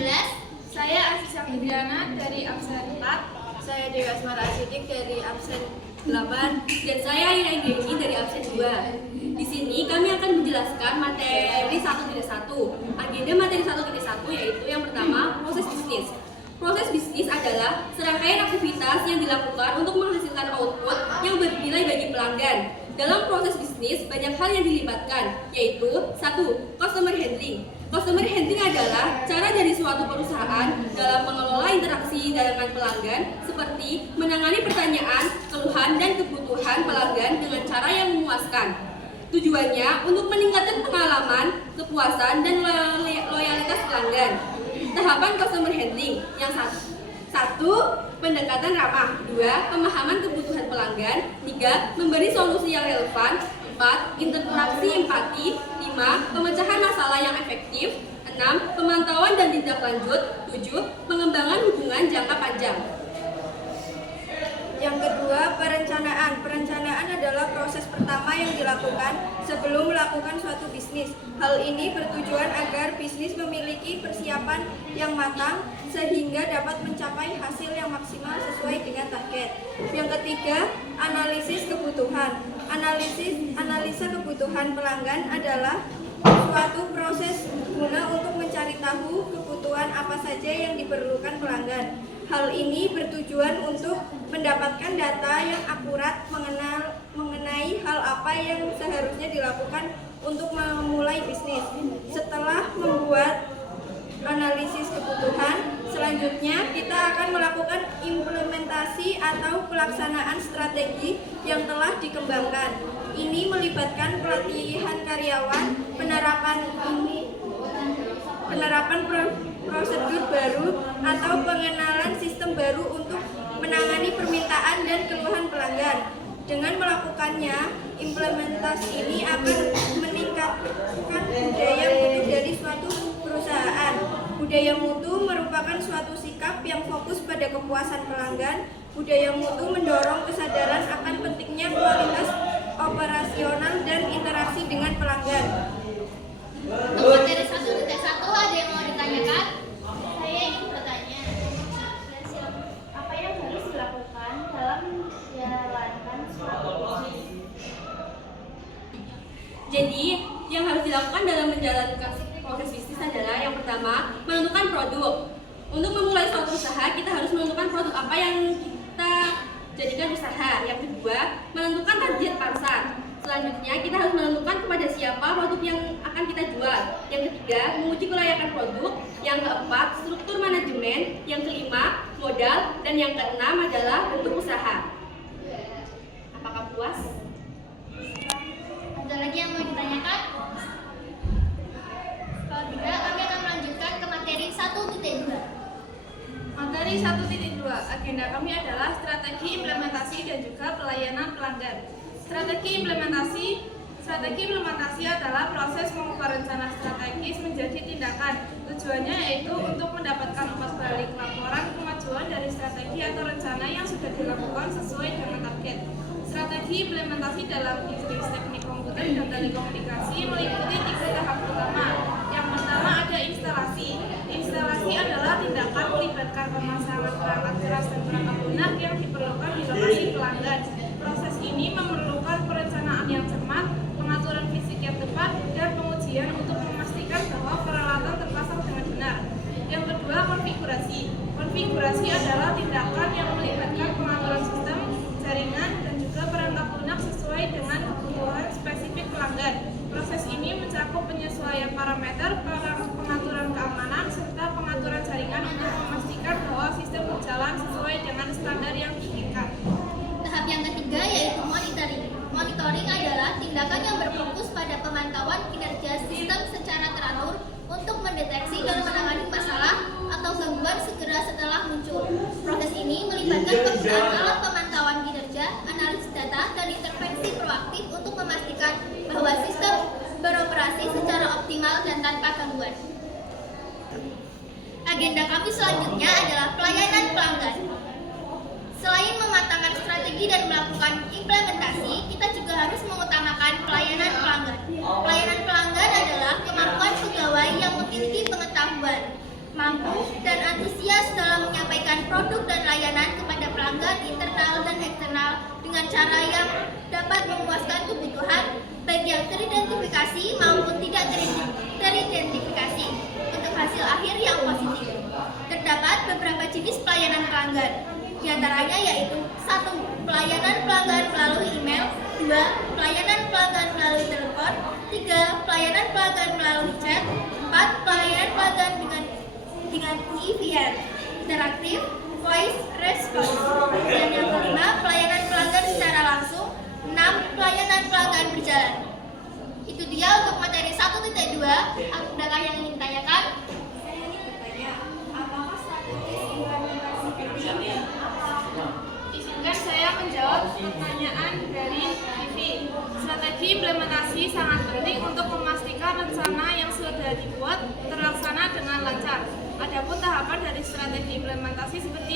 Saya Asisya Indriana dari absen 4. Saya Dewi Asmara Asidik dari absen 8. Dan saya Ira Inggeni dari absen 2. Di sini kami akan menjelaskan materi 1.1. Agenda materi 1.1 yaitu yang pertama, proses bisnis. Proses bisnis adalah serangkaian aktivitas yang dilakukan untuk menghasilkan output yang bernilai bagi pelanggan. Dalam proses bisnis, banyak hal yang dilibatkan, yaitu 1. Customer handling. Customer handling adalah cara dari suatu perusahaan dalam mengelola interaksi dengan pelanggan seperti menangani pertanyaan, keluhan, dan kebutuhan pelanggan dengan cara yang memuaskan. Tujuannya untuk meningkatkan pengalaman, kepuasan, dan loyalitas pelanggan. Tahapan customer handling yang 1. Pendekatan ramah. 2. Pemahaman kebutuhan pelanggan. 3. Memberi solusi yang relevan. 4. Interaksi empati. 5. Pemecahan masalah yang efektif. 6. Pemantauan dan tindak lanjut. 7. Pengembangan hubungan jangka panjang. Yang kedua, perencanaan. Perencanaan adalah proses pertama yang dilakukan sebelum melakukan suatu bisnis. Hal ini bertujuan agar bisnis memiliki persiapan yang matang sehingga dapat mencapai hasil yang maksimal sesuai dengan target. Yang ketiga, analisis kebutuhan. Analisa kebutuhan pelanggan adalah suatu proses guna untuk mencari tahu kebutuhan apa saja yang diperlukan pelanggan. Hal ini bertujuan untuk mendapatkan data yang akurat mengenai hal apa yang seharusnya dilakukan untuk memulai bisnis. Setelah membuat analisis kebutuhan, selanjutnya kita akan melakukan implementasi atau pelaksanaan strategi yang telah dikembangkan. Ini melibatkan pelatihan karyawan, penerapan prosedur baru atau pengenalan sistem baru untuk menangani permintaan dan keluhan pelanggan. Dengan melakukannya, implementasi ini akan meningkatkan budaya mutu dari suatu perusahaan. Budaya mutu merupakan suatu sikap yang fokus pada kepuasan pelanggan. Budaya mutu mendorong kesadaran akan pentingnya kualitas operasional dan interaksi dengan pelanggan. Materi 1.1 ada yang mau ditanyakan? Saya ingin bertanya, apa yang harus dilakukan dalam menjalankan suatu bisnis? Jadi, yang harus dilakukan dalam menjalankan proses bisnis adalah yang pertama, menentukan produk. Untuk memulai suatu usaha, kita harus menentukan produk apa yang kita jadikan usaha. Yang kedua, menentukan target pasar. Selanjutnya, kita harus menentukan kepada siapa produk yang akan kita jual. Yang ketiga, menguji kelayakan produk. Yang keempat, struktur manajemen. Yang kelima, modal. Dan yang keenam adalah bentuk usaha. Apakah puas? Ada lagi yang mau ditanyakan? Kalau tidak, kami akan melanjutkan ke materi 1.2. Materi 1.2, agenda kami adalah strategi implementasi dan juga pelayanan pelanggan. Strategi implementasi adalah proses mengubah rencana strategis menjadi tindakan. Tujuannya yaitu untuk mendapatkan umpan balik laporan kemajuan dari strategi atau rencana yang sudah dilakukan sesuai dengan target. Strategi implementasi dalam bisnis teknik komputer dan telekomunikasi meliputi 3 tahap utama. Yang pertama ada instalasi. Instalasi adalah tindakan melibatkan pemasangan perangkat keras dan perangkat lunak yang diperlukan di lokasi pelanggan. Proses ini memerlukan perencanaan yang cermat, pengaturan fisik yang tepat, dan pengujian untuk memastikan bahwa peralatan terpasang dengan benar. Yang kedua, konfigurasi. Konfigurasi adalah tindakan yang melibatkan pengaturan sistem, jaringan, dan juga perangkat lunak sesuai dengan kebutuhan spesifik pelanggan. Proses ini mencakup penyesuaian parameter, pengaturan keamanan, serta pengaturan jaringan untuk memastikan bahwa sistem berjalan sesuai dengan standar yang diinginkan. Tahap yang ketiga yaitu monitoring. Monitoring adalah tindakan yang berfokus pada pemantauan kinerja sistem secara teratur untuk mendeteksi dan menangani masalah atau gangguan segera setelah muncul. Proses ini melibatkan penggunaan alat pemantauan kinerja, analisis data, dan intervensi proaktif untuk memastikan bahwa sistem beroperasi secara optimal dan tanpa gangguan. Agenda kami selanjutnya adalah pelayanan pelanggan. Selain mematangkan strategi dan melakukan implementasi, kita juga harus mengutamakan pelayanan pelanggan. Pelayanan pelanggan adalah kemampuan pegawai yang memiliki pengetahuan, mampu dengan cara yang dapat memuaskan kebutuhan baik yang teridentifikasi maupun tidak teridentifikasi untuk hasil akhir yang positif. Terdapat beberapa jenis pelayanan pelanggan, di antaranya yaitu 1. Pelayanan pelanggan melalui email, 2. Pelayanan pelanggan melalui telepon, 3. Pelayanan pelanggan melalui chat, 4. Pelayanan pelanggan dengan IVR, interaktif, voice response, dan yang kelima, pelayanan pelanggan secara langsung, 6. Pelayanan pelanggan berjalan. Itu dia untuk materi 1.2. Adakah yang ingin ditanyakan? Saya ingin bertanya, apakah strategis implementasi penting? Izinkan saya menjawab pertanyaan dari Vivi. Strategi implementasi sangat penting untuk memastikan rencana yang sudah dibuat terlaksana dengan lancar. Adapun tahapan dari strategi implementasi seperti